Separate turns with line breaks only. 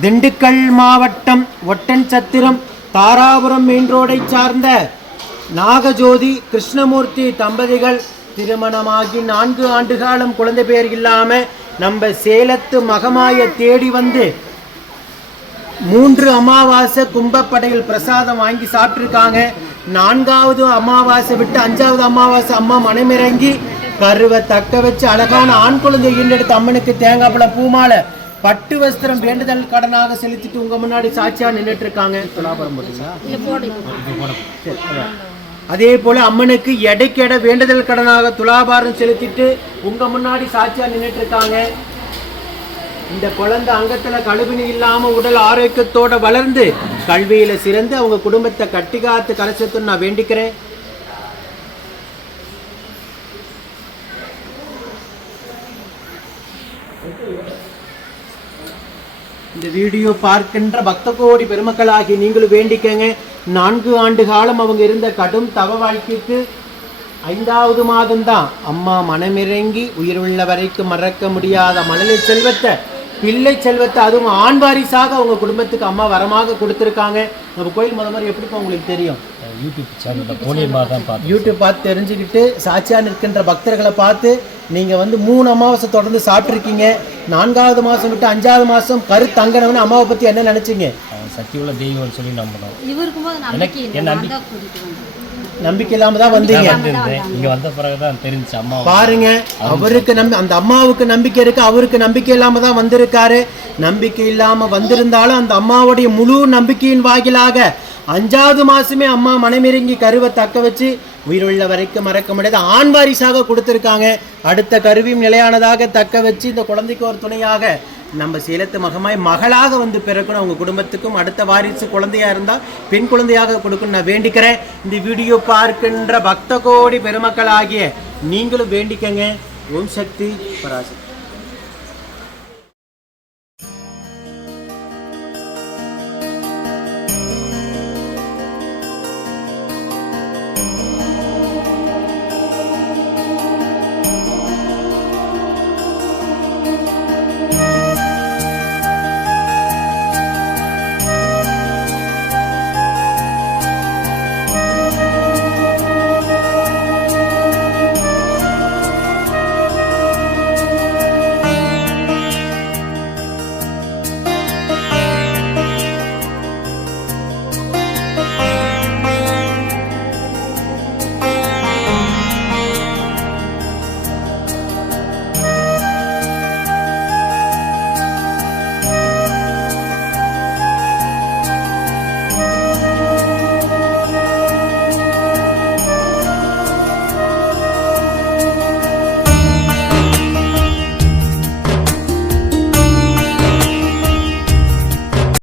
திண்டுக்கல் மாவட்டம் ஒட்டன் சத்திரம் தாராபுரம் மெயின் ரோடை சார்ந்த நாகஜோதி கிருஷ்ணமூர்த்தி தம்பதிகள் திருமணமாகி நான்கு ஆண்டு காலம் குழந்தை பேர் இல்லாம நம்ம சேலத்து மகமாய தேடி வந்து மூன்று அமாவாசை கும்பப்படையில் பிரசாதம் வாங்கி சாப்பிட்ருக்காங்க நான்காவது அமாவாசை விட்டு அஞ்சாவது அமாவாசை அம்மா மனமிறங்கி கருவை தக்க வச்சு அழகான ஆண் குழந்தை ஈண்டெடுத்து அம்மனுக்கு தேங்காய் பழம் பூமாலை பட்டு வஸ்திரம் வேண்டுதல் கடனாக செலுத்திட்டு உங்க முன்னாடி சாட்சியா நின்றுட்டு இருக்காங்க துலாபரம் போட்டீங்களா. அதே போல அம்மனுக்கு எடைக்கு எடை வேண்டுதல் கடனாக துலாபாரம் செலுத்திட்டு உங்க முன்னாடி சாட்சியா நின்றுட்டு இருக்காங்க இந்த குழந்தை அங்கத்துல கழுவினி இல்லாம உடல் ஆரோக்கியத்தோட வளர்ந்து கல்வியில சிறந்து அவங்க குடும்பத்தை கட்டி காத்து கலசத்துன்னு நான் வேண்டிக்கிறேன். இந்த வீடியோ பார்க்கின்ற பக்த கோடி பெருமக்களாகி நீங்களும் வேண்டிக்கங்க. நான்கு ஆண்டு காலம் அவங்க இருந்த கடும் தவ வாழ்க்கைக்கு ஐந்தாவது மாதம்தான் அம்மா மனமிறங்கி உயிருள்ள வரைக்கும் மறக்க முடியாத மழலை செல்வத்தை பிள்ளை செல்வத்தை அதுவும் ஆண் வாரிசாக அவங்க குடும்பத்துக்கு அம்மா வரமாக கொடுத்துருக்காங்க. நம்ம கோயில் முத மாதிரி எப்படிப்பா உங்களுக்கு தெரியும்?
யூடியூப் சேனலில் மூலியமாக தான் பார்த்தேன்
யூடியூப் பார்த்து தெரிஞ்சுக்கிட்டு சாட்சியா நிற்கின்ற பக்தர்களை பார்த்து நீங்க வந்து மூணு அமாவாசை தொடர்ந்து சாப்பிட்ருக்கீங்க நான்காவது மாசம் விட்டு அஞ்சாவது மாசம் கரு தங்கனவனு அம்மாவை பத்தி என்ன நினைச்சீங்க?
சக்தியுள்ள தெய்வம்னு சொல்லி நம்பணும்.
நம்பிக்கை இல்லை
என்
நான்
நம்பி-
தான் கூட்டிட்டு வந்தேன்.
நம்பிக்கை இல்லாம தான் வந்தீங்க.
வந்திருந்தேன். இங்கே வந்த பிறகு தான் தெரிஞ்சு அம்மா
பாருங்க அவருக்கு நம்பி அந்த அம்மாவுக்கு நம்பிக்கை இருக்கு அவருக்கு நம்பிக்கை இல்லாம தான் வந்திருக்காரு. நம்பிக்கை இல்லாம வந்திருந்தாலும் அந்த அம்மாவுடைய முழு நம்பிக்கையின் வாயிலாக அஞ்சாவது மாசமே அம்மா மனமிறங்கி கருவை தக்க வச்சு உயிருள்ள வரைக்கும் மறக்க முடியாது. ஆண் வாரிசாக கொடுத்துருக்காங்க. அடுத்த கருவியும் நிலையானதாக தக்க வச்சு இந்த குழந்தைக்கு ஒரு துணையாக நம்ம சேலத்து மகமாய் மகளாக வந்து பிறக்கணும். அவங்க குடும்பத்துக்கும் அடுத்த வாரிசு குழந்தையாக இருந்தால் பெண் குழந்தையாக கொடுக்கணும் நான் வேண்டிக்கிறேன். இந்த வீடியோ பார்க்கின்ற பக்த கோடி பெருமக்கள் ஆகிய நீங்களும் வேண்டிக்கங்க. ஓம் சக்தி பராசக்தி.